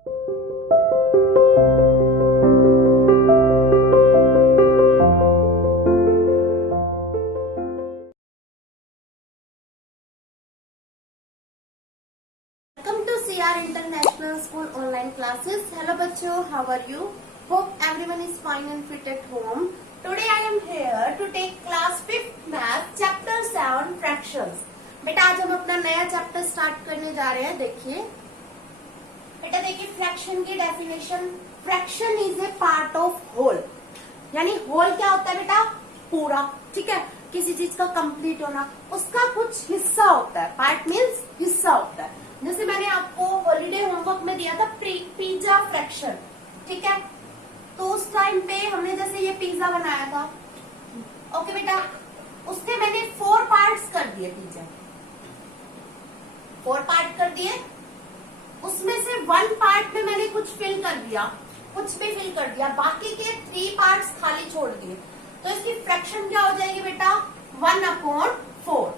Welcome to CR International School online classes. Hello बच्चों, how are you? Hope everyone is fine and fit at home. Today I am here to take class 5th math chapter 7 fractions. बेटा आज हम अपना नया chapter start करने जा रहे हैं. देखिए बेटा, देखिए फ्रैक्शन की definition. Fraction is a part of whole. यानी होल क्या होता है बेटा? पूरा. ठीक है, किसी चीज का कंप्लीट होना, उसका कुछ हिस्सा होता है. पार्ट मीन्स हिस्सा होता है. जैसे मैंने आपको हॉलीडे होमवर्क में दिया था पिज्जा फ्रैक्शन. ठीक है, तो उस टाइम पे हमने जैसे ये पिज्जा बनाया था. ओके बेटा, उसके मैंने 4 पार्ट्स कर दिए. पिज्जा 4 पार्ट कर दिए. उसमें से 1 पार्ट में मैंने कुछ फिल कर दिया, कुछ भी फिल कर दिया, बाकी के 3 पार्ट्स खाली छोड़ दिए. तो इसकी फ्रैक्शन क्या हो जाएगी बेटा? 1/4.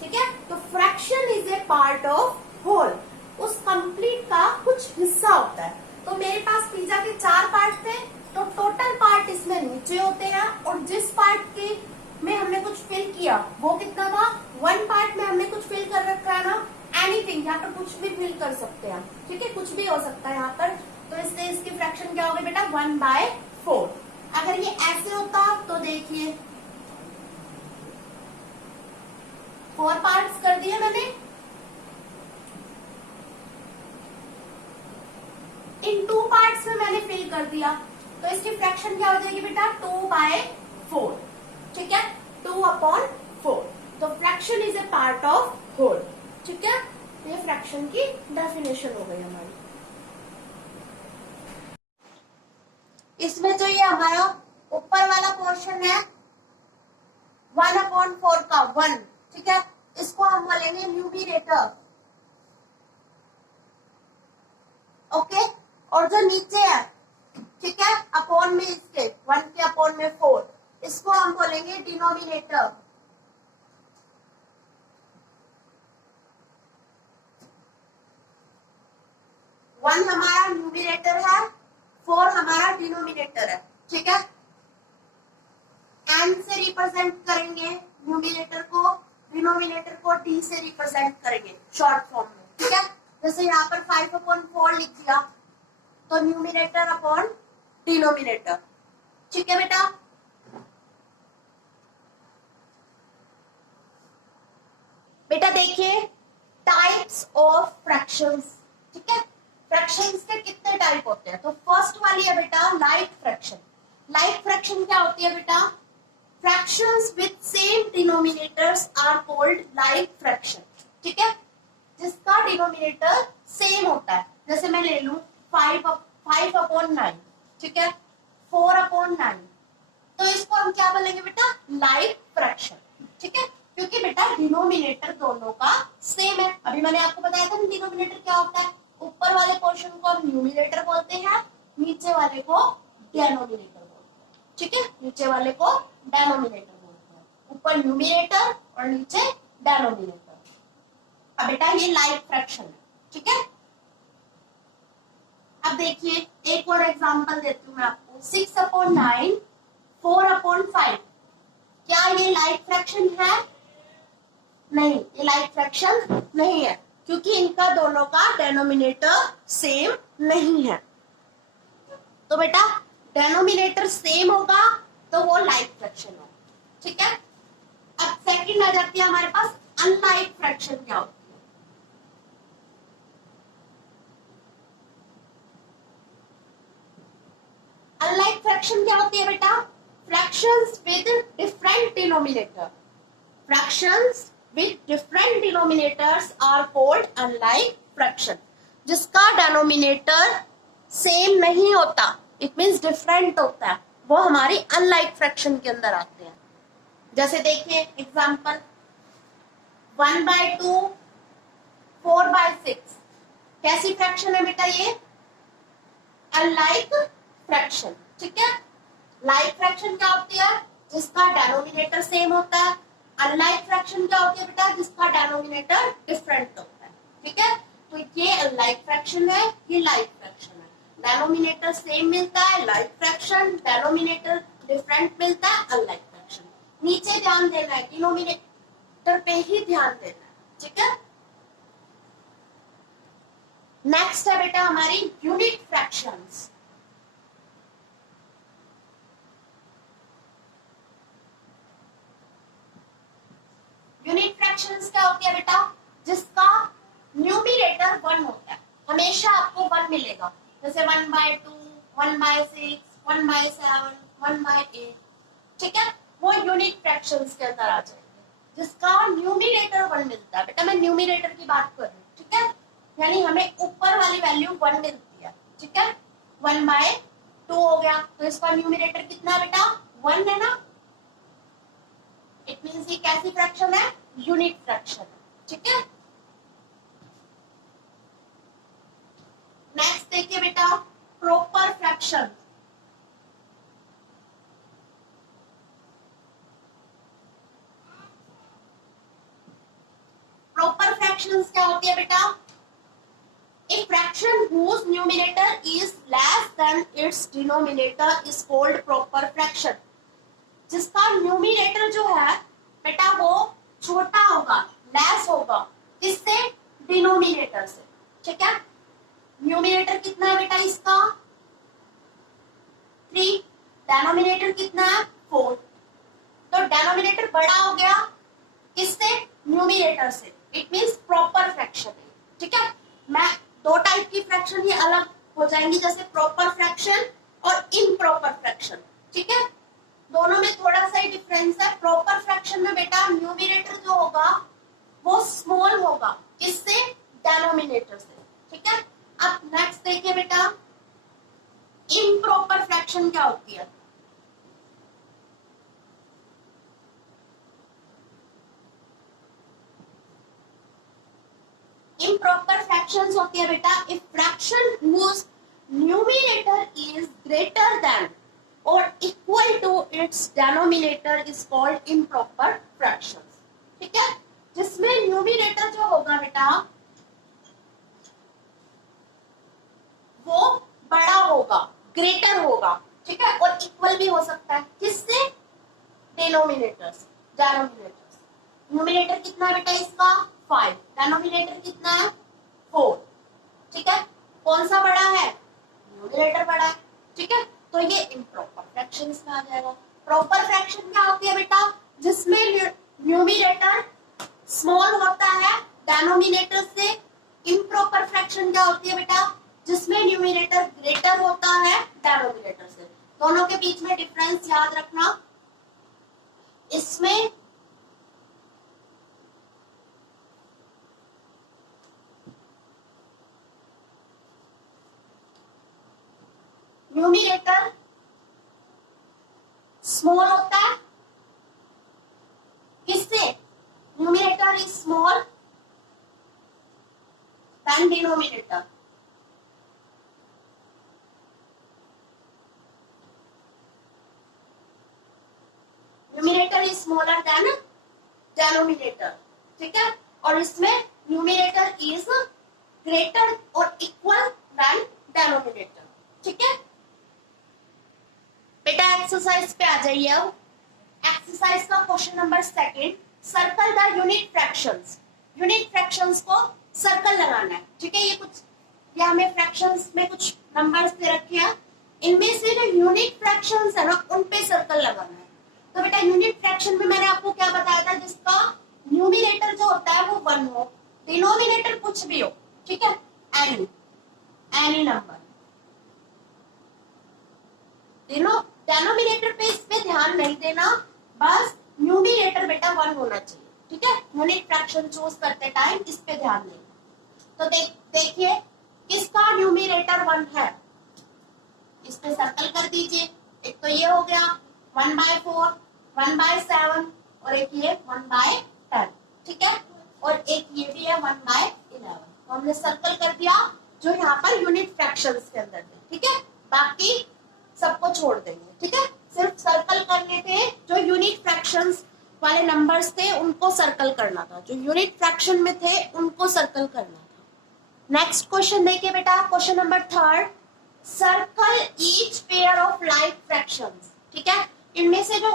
ठीक है, तो fraction is a part of whole. उस कंप्लीट का कुछ हिस्सा होता है. तो मेरे पास पिज्जा के 4 पार्ट थे, तो टोटल पार्ट इसमें नीचे होते हैं. और जिस पार्ट के में हमने कुछ फिल किया वो कितना था? 1 पार्ट में हमने कुछ फिल कर रखा है ना. एनीथिंग, यहाँ पर कुछ भी फिल कर सकते हैं. ठीक है, कुछ भी हो सकता है यहाँ पर. तो इससे इसकी फ्रैक्शन क्या होगी बेटा? 1/4. अगर ये ऐसे होता तो देखिए 4 पार्ट्स कर दिए मैंने. इन 2 पार्ट्स में मैंने फिल कर दिया, तो इसकी फ्रैक्शन क्या हो जाएगी बेटा? 2/4. ठीक है, 2/4. तो fraction is a part of whole. ठीक है, तो ये फ्रैक्शन की डेफिनेशन हो गई हमारी. इसमें जो ये हमारा ऊपर वाला पोर्शन है 1/4 का 1. ठीक है, इसको हम बोलेंगे न्यूमरेटर. ओके, और जो नीचे है, ठीक है, अपॉन में इसके 1 के अपॉन में 4, इसको हम बोलेंगे डिनोमिनेटर. वन हमारा न्यूमरेटर है, 4 हमारा डिनोमिनेटर है. ठीक है, एन से रिप्रेजेंट करेंगे न्यूमरेटर को, डिनोमिनेटर को डी से रिप्रेजेंट करेंगे शॉर्ट फॉर्म में. ठीक है, जैसे यहाँ पर 5/4 लिख दिया, तो न्यूमरेटर अपॉन डिनोमिनेटर. ठीक है बेटा, बेटा देखिए टाइप्स ऑफ फ्रैक्शंस. ठीक है, फ्रैक्शंस के कितने टाइप होते हैं? तो फर्स्ट वाली है बेटा लाइक फ्रैक्शन. लाइक फ्रैक्शन क्या होती है बेटा? Fractions with same denominators are called like fraction. ठीक है, जिसका डिनोमिनेटर सेम होता है. जैसे मैं ले लूं 5/9. ठीक है, 4/9. तो इसको हम क्या बोलेंगे बेटा? Like fraction. ठीक है, क्योंकि बेटा डिनोमिनेटर दोनों का सेम है. अभी मैंने आपको बताया था डिनोमिनेटर क्या होता है. ऊपर वाले पोर्शन को हम न्यूमरेटर बोलते हैं, नीचे वाले को डेनोमिनेटर बोलते हैं. ठीक है, नीचे वाले को डेनोमिनेटर बोलते हैं. ऊपर न्यूमरेटर और नीचे डेनोमिनेटर. अब बेटा ये लाइक फ्रैक्शन है. ठीक है, अब देखिए एक और एग्जांपल देती हूँ मैं आपको. 6/9, 4/5. क्या ये लाइक फ्रैक्शन है? नहीं, ये लाइक फ्रैक्शन नहीं है, क्योंकि इनका दोनों का डेनोमिनेटर सेम नहीं है. तो बेटा डेनोमिनेटर सेम होगा तो वो लाइक फ्रैक्शन होगा. ठीक है, अब सेकंड आ जाती है हमारे पास अनलाइक फ्रैक्शन. क्या होती है? अनलाइक फ्रैक्शन क्या होती है बेटा? Fractions with different denominator. Fractions with different denominators are called unlike fraction. जिसका denominator same नहीं होता, it means different होता है, वो हमारी unlike fraction के अंदर आते हैं. जैसे देखिए एग्जाम्पल 1/2, 4/6. कैसी फ्रैक्शन है बेटा ये? unlike fraction. ठीक है, like फ्रैक्शन क्या होती है? जिसका denominator सेम होता है. अनलाइक फ्रैक्शन क्या होती है बेटा? जिसका डेनोमिनेटर डिफरेंट होता है. ठीक है, तो ये अनलाइक फ्रैक्शन है, ये लाइक फ्रैक्शन है। डेनोमिनेटर सेम मिलता है लाइक फ्रैक्शन, डेनोमिनेटर डिफरेंट मिलता है अनलाइक फ्रैक्शन। नीचे ध्यान देना है, डिनोमिनेटर पे ही ध्यान देना है, ठीक है। नेक्स्ट है बेटा हमारी यूनिट फ्रैक्शंस। यूनिट फ्रैक्शंस क्या होती है बेटा, जिसका न्यूमरेटर 1 होता है, हमेशा आपको 1 मिलेगा, जैसे 1/2, 1/6, 1/7, 1/8, ठीक है। वो यूनिट फ्रैक्शंस के अंदर आ जाएंगे जिसका न्यूमरेटर 1 मिलता है। बेटा मैं न्यूमरेटर की बात कर रही हूँ, ठीक है, यानी हमें ऊपर वाली वैल्यू 1 मिलती है, ठीक है। 1/2 हो गया, तो इसका न्यूमरेटर कितना है बेटा, 1 है ना। इट मींस ये कैसी फ्रैक्शन है, यूनिट फ्रैक्शन है, ठीक है। नेक्स्ट देखिए बेटा प्रॉपर फ्रैक्शन। प्रॉपर फ्रैक्शंस क्या होती है बेटा, a fraction whose numerator is less than its denominator is called proper fraction। जिसका न्यूमरेटर जो है बेटा वो छोटा होगा, लेस होगा, किससे, डिनोमिनेटर से, ठीक है। न्यूमरेटर कितना है बेटा इसका 3, डेनोमिनेटर कितना है 4, तो डेनोमिनेटर बड़ा हो गया किससे, न्यूमरेटर से, इट मींस प्रॉपर फ्रैक्शन है, ठीक है। मैं दो टाइप की फ्रैक्शन ये अलग हो जाएंगी, जैसे प्रॉपर फ्रैक्शन और इम्प्रॉपर फ्रैक्शन, ठीक है। दोनों में थोड़ा सा ही डिफरेंस है। प्रॉपर फ्रैक्शन में बेटा न्यूमरेटर जो होगा वो स्मॉल होगा, किससे, डेनोमिनेटर से, ठीक है। अब नेक्स्ट देखिए बेटा इम्प्रॉपर फ्रैक्शन क्या होती है। इम्प्रॉपर फ्रैक्शंस होती है बेटा if fraction whose numerator is greater than or equal to its denominator is called improper fractions, ठीक है। जिसमें न्यूमरेटर जो होगा बेटा वो बड़ा होगा, ग्रेटर होगा, ठीक है, और इक्वल भी हो सकता है, किससे, डिनोमिनेटर से, डेनोमिनेटर से। न्यूमरेटर कितना है बेटा इसका 5, डेनोमिनेटर कितना है 4, ठीक है। कौन सा बड़ा है, न्यूमरेटर बड़ा है, ठीक है। तो ये इम्प्रॉपर फ्रैक्शंस में आ जाएगा। प्रॉपर फ्रैक्शन क्या होती है बेटा, जिसमें न्यूमरेटर स्मॉल होता है डेनोमिनेटर से। इम्प्रॉपर फ्रैक्शन क्या होती है बेटा, जिसमें न्यूमरेटर ग्रेटर होता है डेनोमिनेटर से। दोनों के बीच में डिफरेंस याद रखना, इसमें न्यूमरेटर स्मॉल होता है, किससे, numerator is small than denominator. Numerator is smaller than denominator, ठीक है। और इसमें न्यूमरेटर इज ग्रेटर और इक्वल देन डेनोमिनेटर, ठीक है। बेटा एक्सरसाइज पे आ जाइए। अब एक्सरसाइज का question number 2, circle the unit fractions. Unit fractions को सर्कल लगाना है, ठीक है। ये हमें फ्रैक्शंस में कुछ नंबर्स दे रखे हैं, इनमें से जो यूनिट फ्रैक्शंस है ना उन पे सर्कल लगाना है। तो बेटा यूनिट फ्रैक्शन में मैंने आपको क्या बताया था, जिसका न्यूमरेटर जो होता है वो 1 हो, डिनोमिनेटर कुछ भी हो, ठीक है, एनी नंबर। डेनोमिनेटर पे इस पे ध्यान नहीं देना, बस न्यूमरेटर बेटा 1 होना चाहिए, ठीक है। यूनिट फ्रैक्शन चूज करते टाइम इस पे ध्यान देना। तो देखिए किसका न्यूमरेटर 1 है, इस पे सर्कल कर दीजिए। एक तो ये हो गया 1/4, 1/7 और एक ये 1/10, ठीक है। और एक ये भी है 1/11। तो हमने सर्कल कर दिया जो यहाँ पर यूनिट फ्रैक्शंस के अंदर थे, ठीक है। बाकी सबको छोड़ देंगे, ठीक है। सिर्फ सर्कल करने थे जो यूनिट फ्रैक्शंस वाले नंबर्स थे उनको सर्कल करना था, जो यूनिट फ्रैक्शन में थे उनको सर्कल करना था। नेक्स्ट क्वेश्चन देखिए बेटा, question number 3, circle each pair of like fractions. ठीक है, इनमें से जो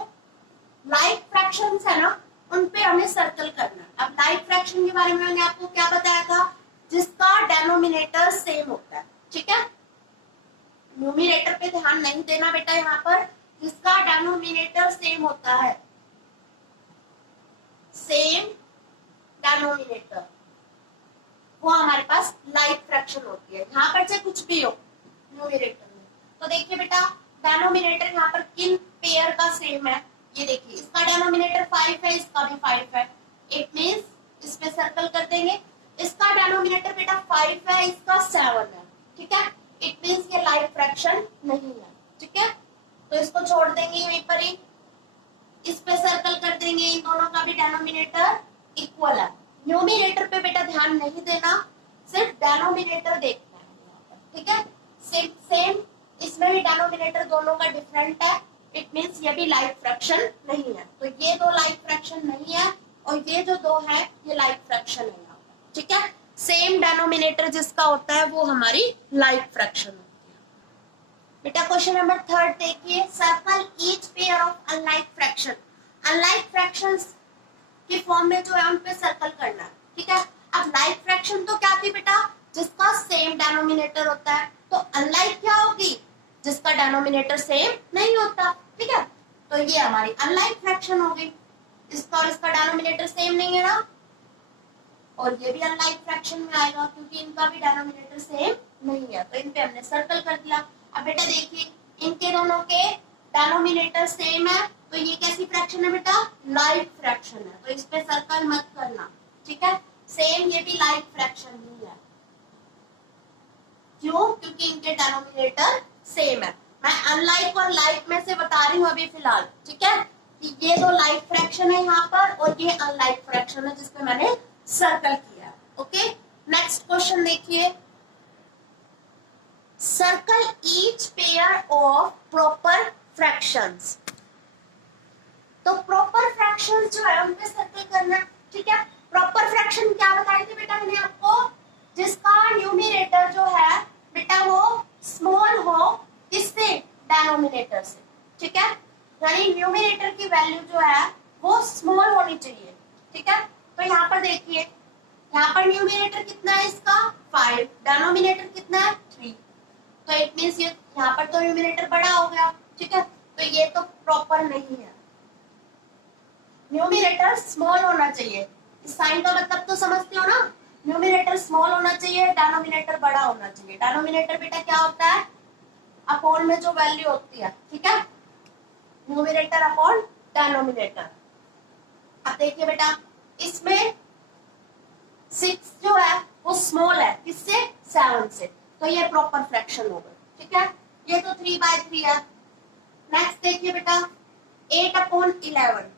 लाइक फ्रैक्शंस है ना, उन पे हमें सर्कल करना है। अब लाइक फ्रैक्शन के बारे में मैंने आपको क्या बताया था, जिसका डेनोमिनेटर सेम होता है। ठीक है, न्यूमिनेटर पे ध्यान नहीं देना बेटा, यहाँ पर जिसका डेनोमिनेटर सेम होता है, सेम डेनोमिनेटर, वो हमारे पास लाइक फ्रैक्शन होती है। यहाँ पर से कुछ भी हो न्यूमिनेटर में, तो देखिए बेटा डेनोमिनेटर यहाँ पर किन पेयर का सेम है, ये देखिए इसका डेनोमिनेटर 5 है, इसका भी 5 है, इट मींस इस पे सर्कल कर देंगे। इसका डेनोमिनेटर बेटा 5 है, इसका 7 है। ठीक है, इट मींस ये लाइक फ्रैक्शन नहीं है। ठीक है, तो इसको छोड़ देंगे यहीं पर ही, इस पे सर्कल कर देंगे, इन दोनों का भी डेनोमिनेटर इक्वल है। न्यूमिनेटर पे बेटा ध्यान नहीं देना, सिर्फ डेनोमिनेटर देखना है यहाँ पर। ठीक है, सेम इसमें भी डेनोमिनेटर दोनों का डिफरेंट है, इट मींस ये भी लाइक फ्रैक्शन नहीं है। तो ये दो लाइक फ्रैक्शन नहीं है, और ये जो दो है ये लाइक फ्रैक्शन है यहाँ पर। ठीक है, सेम डेनोमिनेटर जिसका होता है वो हमारी लाइक फ्रैक्शन होती है। बेटा क्वेश्चन नंबर 3 देखिए, circle each pair of unlike fraction. Unlike fractions के फॉर्म में जो है उन पे सर्कल करना है। ठीक है, अब लाइक फ्रैक्शन तो क्या थी बेटा, जिसका सेम डेनोमिनेटर होता है। तो अनलाइक क्या होगी, जिसका डेनोमिनेटर सेम नहीं होता। ठीक है, तो ये हमारी अनलाइक फ्रैक्शन हो गई, इसका और इसका डेनोमिनेटर सेम नहीं है ना, और ये भी अनलाइक फ्रैक्शन में आएगा क्योंकि इनका भी डेनोमिनेटर सेम नहीं है, तो इन पे हमने सर्कल कर दिया। अब बेटा देखिए इनके दोनों के डेनोमिनेटर सेम है, तो ये कैसी फ्रैक्शन है बेटा, लाइक फ्रैक्शन है, तो इस पे सर्कल मत करना। ठीक है, सेम ये भी लाइक फ्रैक्शन नहीं है, क्यों, क्योंकि इनके डेनोमिनेटर सेम है। मैं अनलाइक और लाइक में से बता रही हूँ अभी फिलहाल। ठीक है, कि ये दो लाइक फ्रैक्शन है यहाँ पर, और ये अनलाइक फ्रैक्शन है जिसपे मैंने सर्कल किया। ओके, नेक्स्ट क्वेश्चन देखिए, circle each pair of proper fractions. तो प्रॉपर फ्रैक्शंस जो है उन पे सर्कल करना। ठीक है, प्रॉपर फ्रैक्शन क्या बताई थी बेटा मैंने आपको, जिसका न्यूमिनेटर जो है बेटा वो स्मॉल हो, किससे, डेनोमिनेटर से। ठीक है, यानी न्यूमिनेटर की वैल्यू जो है वो स्मॉल होनी चाहिए। ठीक है, तो यहाँ पर देखिए, यहाँ पर न्यूमिनेटर कितना है इसका 5, डेनोमिनेटर कितना है 3, तो इट मींस ये यहाँ पर तो न्यूमिनेटर बड़ा हो गया। ठीक है, तो ये तो प्रॉपर नहीं है, न्यूमिनेटर स्मॉल होना चाहिए। इस साइन का मतलब तो समझते हो ना, न्यूमिनेटर स्मॉल होना चाहिए, डेनोमिनेटर बड़ा होना चाहिए। डेनोमिनेटर बेटा क्या होता है, अपॉन में जो वैल्यू होती है। ठीक है, न्यूमिनेटर अपॉन डेनोमिनेटर। अब देखिए बेटा इसमें 6 जो है वो स्मॉल है, किससे, 7 से, तो ये प्रॉपर फ्रैक्शन होगा। ठीक है, ये तो 3/3 है। नेक्स्ट देखिए बेटा 8/11,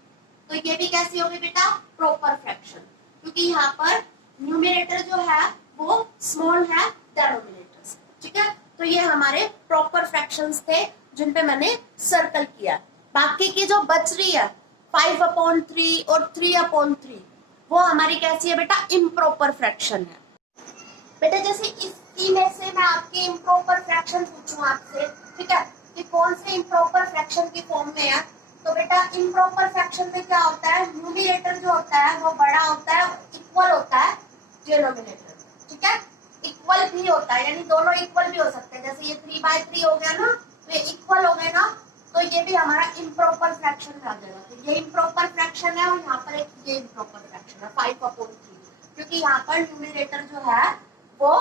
तो ये भी कैसी होगी बेटा, प्रॉपर फ्रैक्शन, क्योंकि यहाँ पर न्यूमिनेटर जो है वो स्मॉल है डेनोमिनेटर से। ठीक है, तो ये हमारे प्रॉपर फ्रैक्शंस थे जिन पे मैंने सर्कल किया। बाकी की जो बच रही है 5/3 और 3/3, वो हमारी कैसी है बेटा, इम्प्रॉपर फ्रैक्शन है। बेटा जैसे इसी में से मैं आपके इम्प्रॉपर फ्रैक्शन पूछूं आपसे, ठीक है, कि कौन से इम्प्रॉपर फ्रैक्शन की फॉर्म में है, तो बेटा इम्प्रॉपर फ्रैक्शन में क्या होता है, न्यूमिनेटर जो होता है वो बड़ा होता है, इक्वल होता है डिनोमिनेटर। ठीक है, इक्वल भी होता है, यानी दोनों इक्वल भी हो सकते हैं। जैसे ये 3/3 हो गया ना, तो ये इक्वल हो गए ना, तो ये भी हमारा इम्प्रॉपर फ्रैक्शन में आ जाएगा। तो ये इम्प्रॉपर फ्रैक्शन है, और यहाँ पर एक ये इम्प्रॉपर फ्रैक्शन है 5/3, क्योंकि यहाँ पर न्यूमिनेटर जो है वो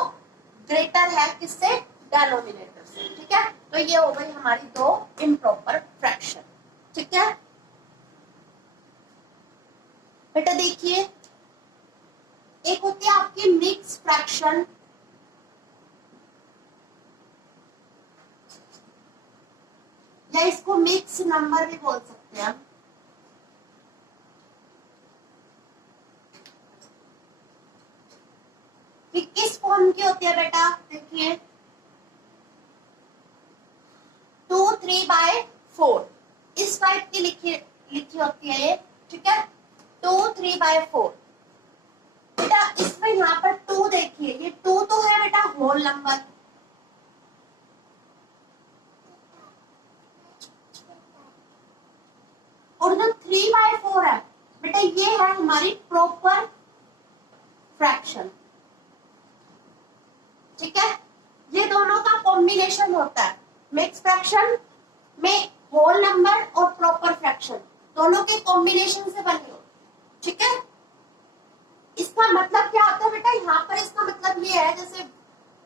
ग्रेटर है किससे, डेनोमिनेटर से। ठीक है, तो ये हो गई हमारी दो इम्प्रॉपर फ्रैक्शन। ठीक है बेटा, देखिए एक होती है आपकी मिक्स फ्रैक्शन, या इसको मिक्स नंबर भी बोल सकते हैं हम। कि किस फॉर्म की होती है बेटा, देखिए 2 3/4 इस टाइप की लिखी होती है ये। ठीक है, 2 3/4, बेटा इसमें यहाँ पर 2 देखिए, ये 2 तो है बेटा होल नंबर, और जो 3/4 है बेटा ये है हमारी प्रॉपर फ्रैक्शन। ठीक है, ये दोनों का कॉम्बिनेशन होता है। मिक्स फ्रैक्शन में होल नंबर और प्रॉपर फ्रैक्शन दोनों के कॉम्बिनेशन से बनी हो। ठीक है, इसका मतलब क्या होता है बेटा, यहाँ पर इसका मतलब ये है जैसे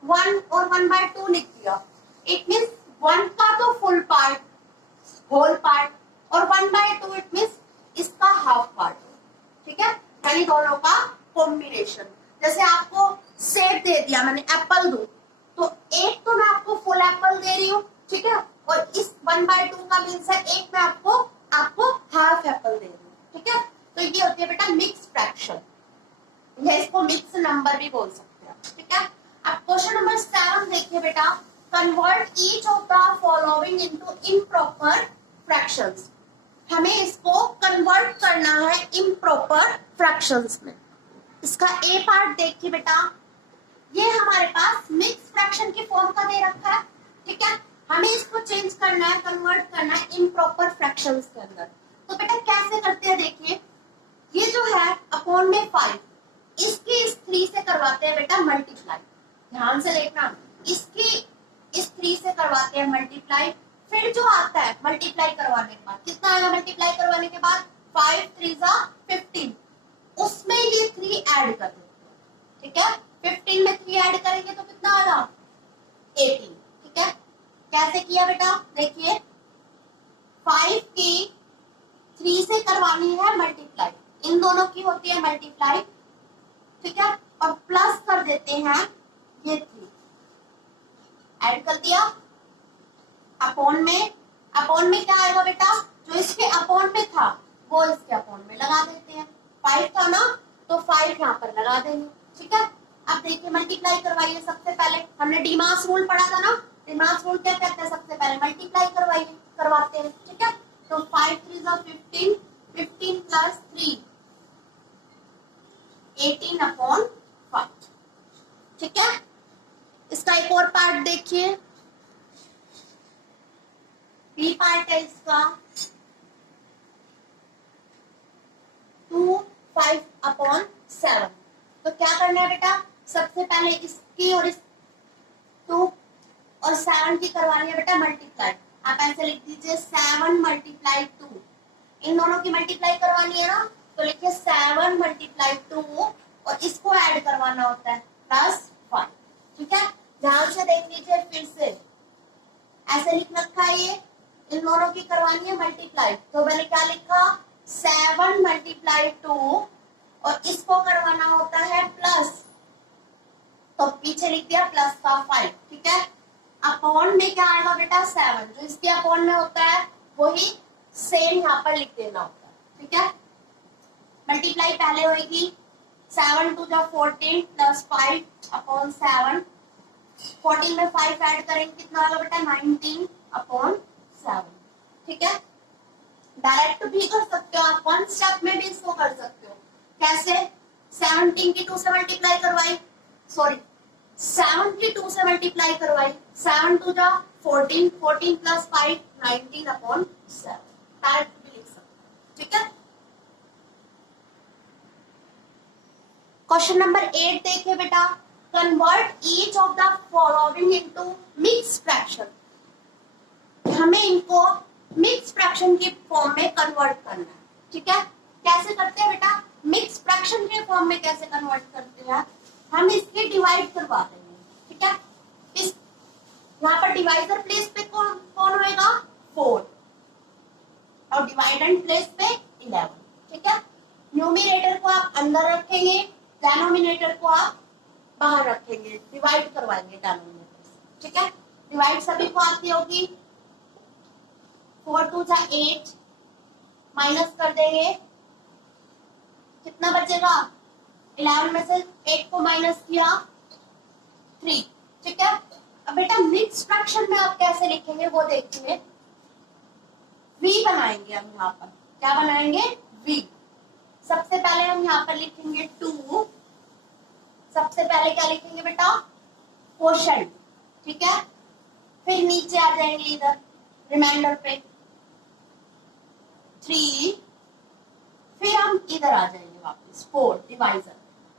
1 और 1/2 लिख दिया, इट मीन्स 1 का तो फुल पार्ट होल पार्ट और 1/2 इट मीन्स इसका हाफ पार्ट। ठीक है, यानी दोनों का कॉम्बिनेशन। जैसे आपको सेब दे दिया मैंने, एप्पल दो, तो एक तो मैं आपको फुल एप्पल दे रही हूँ, ठीक है, और इस 1/2 का मीन्स है एक मैं आपको हाफ एप्पल दे रही हूँ। ठीक है, तो ये होती है बेटा मिक्स फ्रैक्शन, या इसको मिक्स नंबर भी बोल सकते हैं। ठीक है, अब क्वेश्चन नंबर 7 देखिए बेटा, convert each of the following into improper fractions. हमें इसको कन्वर्ट करना है इम्प्रॉपर फ्रैक्शंस में। इसका ए पार्ट देखिए बेटा, ये हमारे पास मिक्स फ्रैक्शन की फॉर्म का दे रखा है। ठीक है, हमें इसको चेंज करना है, कन्वर्ट करना है इम्प्रॉपर फ्रैक्शंस के अंदर। तो बेटा कैसे करते हैं देखिए, ये जो है अपॉन में 5, इसकी इस 3 से करवाते हैं बेटा मल्टीप्लाई। ध्यान से देखना, इसकी इस 3 से करवाते हैं मल्टीप्लाई, फिर जो आता है मल्टीप्लाई करवाने के बाद कितना आएगा, मल्टीप्लाई करवाने के बाद 5 3 15, उसमें ये 3 ऐड कर देते हैं। ठीक है, 15 में 3 ऐड करेंगे तो कितना आएगा 18। ठीक है, कैसे किया बेटा देखिए, 5 की 3 से करवानी है मल्टीप्लाई, इन दोनों की होती है मल्टीप्लाई। ठीक है, और प्लस कर देते हैं ये 3 ऐड कर दिया अपॉन में क्या आएगा बेटा, जो इसके अपॉन में था वो इसके अपॉन में लगा देते हैं। 5 था ना, तो 5 यहाँ पर लगा देंगे। ठीक है, अब देखिए मल्टीप्लाई करवाइए। सबसे पहले हमने डीमास रूल पढ़ा था ना, डीमास रूल क्या कहते हैं, सबसे पहले मल्टीप्लाई करवाते हैं। ठीक है, तो 5 3 15, 15 प्लस 3 18/5। ठीक है, इसका एक और पार्ट देखिए, बी पार्ट है इसका 2 5/7। तो क्या करना है बेटा, सबसे पहले इसकी और इस 2 और 7 की करवानी है बेटा मल्टीप्लाई। आप ऐसे लिख दीजिए 7 × 2, इन दोनों की मल्टीप्लाई करवानी है ना, तो लिखिए 7 × 2 और इसको ऐड करवाना होता है +5। ठीक है, ध्यान से देख लीजिए फिर से, ऐसे लिख रखा है ये, इन दोनों की करवानी है मल्टीप्लाई, तो मैंने क्या लिखा 7 × 2 और इसको करवाना होता है प्लस, तो पीछे लिख दिया प्लस का 5। ठीक है, अपॉन में क्या आएगा बेटा 7, जो इसके अपॉन में होता है वही सेम यहाँ पर लिख देना होता है। ठीक है, मल्टीप्लाई पहले होगी 7 2 14 प्लस 5/7, 14 में 5 ऐड करेंगे कितना आएगा बेटा 19/7। ठीक है, डायरेक्ट भी कर सकते हो आप, 1 स्टेप में भी इसको कर सकते हो। कैसे, 17 की 2 से मल्टीप्लाई करवाई, सॉरी 7 की 2 से मल्टीप्लाई करवाई, 7 2 14, 14 प्लस 5 19/7, डायरेक्ट भी लिख सकते हो। ठीक है, क्वेश्चन नंबर 8 देखिए बेटा, convert each of the following into mix fraction. हमें इनको मिक्स फ्रैक्शन की फॉर्म में कन्वर्ट करना है। ठीक है, कैसे करते हैं बेटा, मिक्स फ्रैक्शन के फॉर्म में कैसे कन्वर्ट करते हैं, हम इसके डिवाइड करवा देंगे। ठीक है, इस यहाँ पर डिवाइजर प्लेस पे कौन होएगा 4 और डिवाइडेंड प्लेस पे 11। ठीक है, न्यूमरेटर को आप अंदर रखेंगे, डिनोमिनेटर को आप बाहर रखेंगे, डिवाइड करवाएंगे डिनोमिनेटर से। ठीक है, डिवाइड सभी को आती होगी, 4 2 8, माइनस कर देंगे, कितना बचेगा 11 में से 8 को माइनस किया 3। ठीक है, अब बेटा मिक्स फ्रैक्शन में आप कैसे लिखेंगे वो देखिए, v बनाएंगे हम यहाँ पर, क्या बनाएंगे v। सबसे पहले हम यहाँ पर लिखेंगे 2 सबसे पहले क्या लिखेंगे बेटा, क्वोशंट, ठीक है। फिर नीचे आ जाएंगे इधर रिमाइंडर पे 3, फिर हम इधर आ जाएंगे वापस 4 डिवाइजर,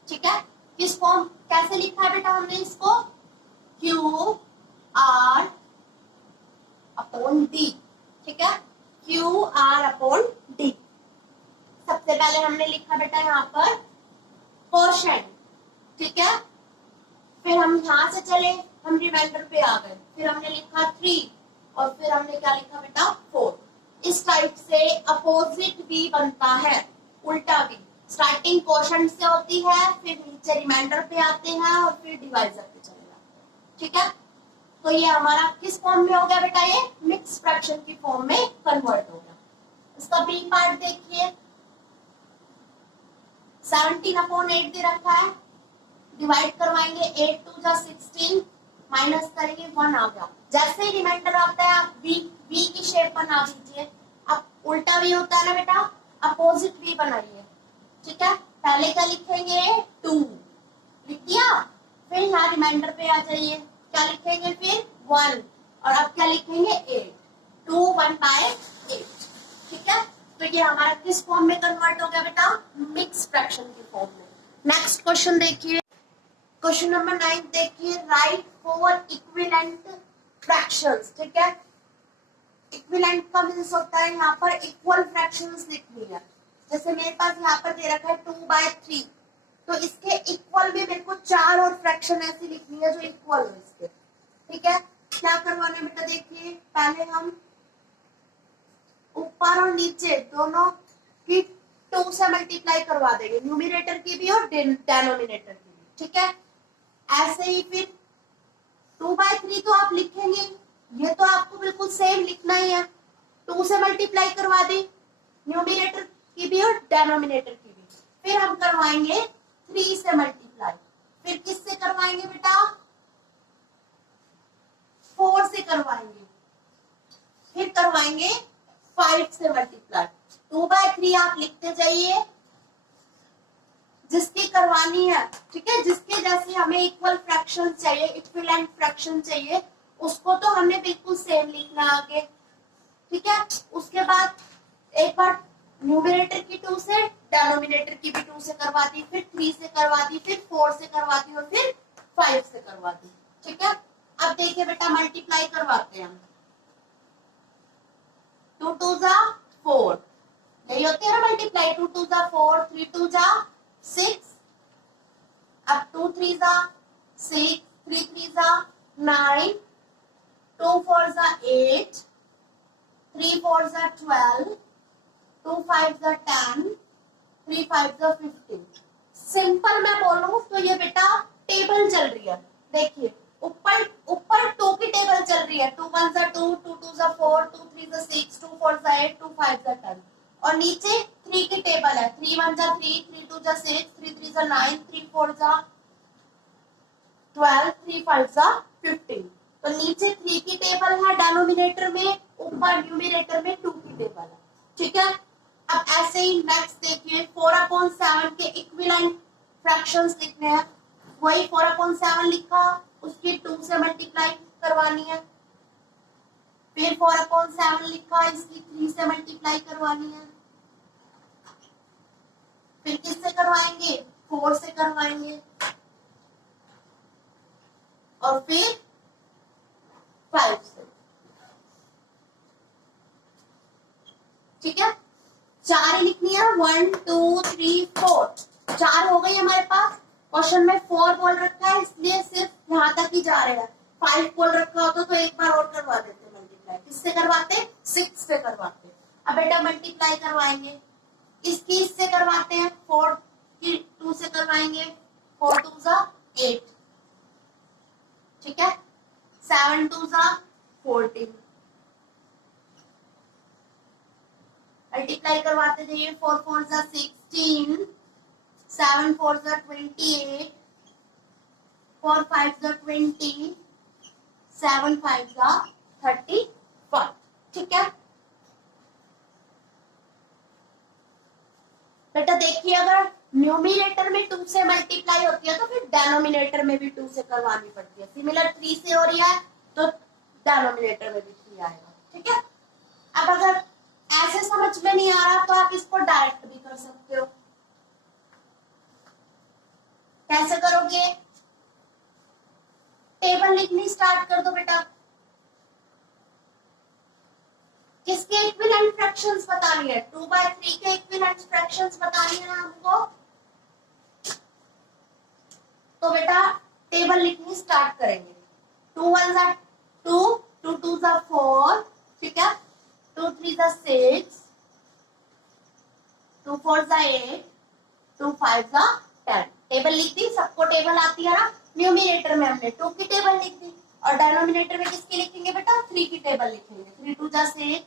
ठीक है। किस फॉर्म कैसे लिखा है बेटा हमने इसको, क्यू आर अपॉन डी, ठीक है, क्यू आर अपॉन डी। सबसे पहले हमने लिखा बेटा यहाँ पर क्वोशंट, ठीक है। फिर हम यहां से चले, हम रिमाइंडर पे आ गए, फिर हमने लिखा 3 और फिर हमने क्या लिखा बेटा 4। इस टाइप से अपोजिट भी बनता है, उल्टा भी। स्टार्टिंग क्वोशंट से होती है, फिर नीचे रिमाइंडर पे आते हैं और फिर डिवाइजर पे चले जाते हैं, ठीक है। तो ये हमारा किस फॉर्म में हो गया बेटा, ये मिक्स फ्रैक्शन की फॉर्म में कन्वर्ट हो गया। इसका बी पार्ट देखिए, 17/8 दे रखा है, डिवाइड करवाएंगे 8 2 जा 16, माइनस करेंगे 1 आ गया। जैसे ही रिमाइंडर आता है आप वी की शेप बना दीजिए। अब उल्टा भी होता है ना बेटा, अपोजिट भी बनाइए, ठीक है। पहले क्या लिखेंगे 2, लिख दिया, फिर यहाँ रिमाइंडर पे आ जाइए, क्या लिखेंगे फिर 1 और अब क्या लिखेंगे 8, 2 1/8, ठीक है। तो ये हमारा किस फॉर्म में कन्वर्ट हो गया बेटा, मिक्स फ्रैक्शन की फॉर्म में। नेक्स्ट क्वेश्चन देखिए, क्वेश्चन नंबर 9 देखिए, राइट 4 इक्विवेलेंट फ्रैक्शंस, ठीक है। इक्विवेलेंट का मींस होता है यहाँ पर इक्वल फ्रैक्शंस लिखनी है। जैसे मेरे पास यहाँ पर दे रखा है 2/3, तो इसके इक्वल में मेरे को 4 और फ्रैक्शन ऐसी लिखनी है जो इक्वल हो इसके, ठीक है। क्या करवाना बेटा, देखिए पहले हम ऊपर और नीचे दोनों की 2 से मल्टीप्लाई करवा देंगे, न्यूमरेटर की भी और डेनोमिनेटर की भी, ठीक है। ऐसे ही फिर 2/3 तो आप लिखेंगे, ये तो आपको बिल्कुल सेम लिखना ही है, 2 से मल्टीप्लाई करवा दी, न्यूमरेटर की भी और डेनोमिनेटर की भी। फिर हम करवाएंगे 3 से मल्टीप्लाई, फिर किससे करवाएंगे बेटा 4 से करवाएंगे, फिर करवाएंगे 5 से मल्टीप्लाई। 2/3 आप लिखते जाइए, जिसकी करवानी है, ठीक है, जिसके जैसे हमें इक्वल फ्रैक्शन चाहिए, इक्विवेलेंट फ्रैक्शन चाहिए, उसको तो हमने बिल्कुल सेम लिखना आगे, ठीक है। उसके बाद एक बार न्यूमरेटर की 2 से, डेनोमिनेटर की भी 2 से करवा दी, फिर 3 से करवा दी, फिर 4 से करवा दी और फिर 5 से करवा दी, ठीक है। अब देखिए बेटा मल्टीप्लाई करवाते हैं हम, 2 2 जा 4, यही होती है ना मल्टीप्लाई, 2 2 जा 4, 3 2 जा 6, अब 2 3 जा 6, 3 3 जा 9, 2 4 जा 8, 3 4 जा 12, 2 5 जा 10, 3 5 जा 15। सिंपल मैं बोलूं तो ये बेटा टेबल चल रही है, देखिए ऊपर ऊपर 2 की टेबल चल रही है, 2 1 जा 2, 2 2 जा 4, 2 3 जा 6, 2 4 जा 8, 2 5 जा 10, और नीचे 3 की टेबल है, 3 1 जा 3, 3 2 जा 6, 3 3 जा 9, 3 4 जा 12, 3 5 जा 15। तो नीचे 3 की टेबल है डेनोमिनेटर में, ऊपर न्यूमरेटर में 2 की टेबल है, ठीक है। अब ऐसे ही नेक्स्ट देखिए 4/7 के इक्विवेलेंट फ्रैक्शंस लिखने हैं, वही 4/7 लिखा, उसकी 2 से मल्टीप्लाई करवानी है, फिर 4/7 लिखा, इसकी 3 से मल्टीप्लाई करवानी है, फिर किससे करवाएंगे 4 से करवाएंगे और फिर 5 से, ठीक है। 4 ही लिखनी है, 1 2 3 4, 4 हो गई हमारे पास। क्वेश्चन में 4 बोल रखा है इसलिए सिर्फ यहाँ तक ही जा रहे हैं, 5 बोल रखा होता तो एक बार और करवा देते मल्टीप्लाई, किससे करवाते 6 से करवाते। अब बेटा मल्टीप्लाई करवाएंगे, इसकी इससे करवाते हैं, 4 की 2 से करवाएंगे, 4 2 जा 8, ठीक है, 7 2 जा 14, मल्टीप्लाई करवाते जाइए, 4 4 जा 16, 7 4 जा 28, 4 5 जा 20, 7 5 जा 35, ठीक है। बेटा देखिए अगर न्यूमिनेटर में 2 से मल्टीप्लाई होती है तो फिर डेनोमिनेटर में भी 2 से करवानी पड़ती है। सिमिलर 3 से हो रही है तो डेनोमिनेटर में भी 3 आएगा। ठीक है, अब अगर ऐसे समझ में नहीं आ रहा तो आप इसको डायरेक्ट भी कर सकते हो। कैसे करोगे? टेबल लिखनी स्टार्ट कर दो बेटा। किसके इक्विवेलेंट फ्रैक्शंस बतानी है? 2/3 के इक्विवेलेंट फ्रैक्शंस बतानी है ना हमको। तो बेटा टेबल लिखनी स्टार्ट करेंगे। 2 1 are 2, 2 2 are 4, ठीक है, 2 3 are 6, 2 4 are 8, 2 5 are 10। टेबल लिख दी, सबको टेबल आती है ना। न्यूमिनेटर में हमने 2 की टेबल लिख दी और डिनोमिनेटर में किसकी लिखेंगे बेटा? 3 की टेबल लिखेंगे। 3 2 are 6,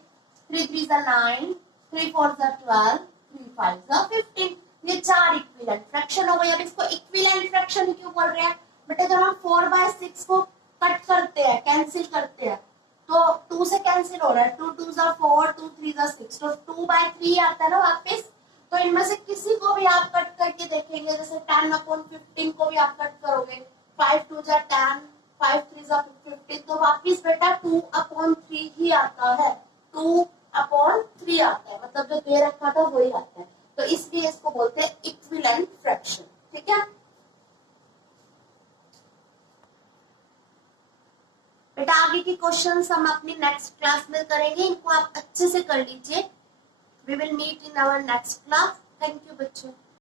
3 3 are 9, 3 4 are 12, 3 5 are 15। ये 4 इक्विवेलेंट फ्रैक्शन हो गए। अब इसको इक्विवेलेंट फ्रैक्शन क्यों बोल रहे हैं बेटा? जब हम 4/6 को कट करते हैं, कैंसिल करते हैं, तो 2 से कैंसिल हो रहा है। 2 2 are 4, 2 3 are 6, तो 2/3 आता है ना वापस। तो इनमें से किसी को भी आप कट करके देखेंगे, जैसे 10/15 को भी आप कट करोगे, 5 2 are 10, 5 3 are 15, तो वापिस बेटा 2/3 ही आता है। 2/3 आता है, मतलब जो दे रखा था वही आता है। तो इसलिए इसको बोलते हैं इक्विवेलेंट फ्रैक्शन। ठीक है बेटा, आगे की क्वेश्चंस हम अपनी नेक्स्ट क्लास में करेंगे। इनको आप अच्छे से कर लीजिए। We will meet in our next class. Thank you, बच्चों।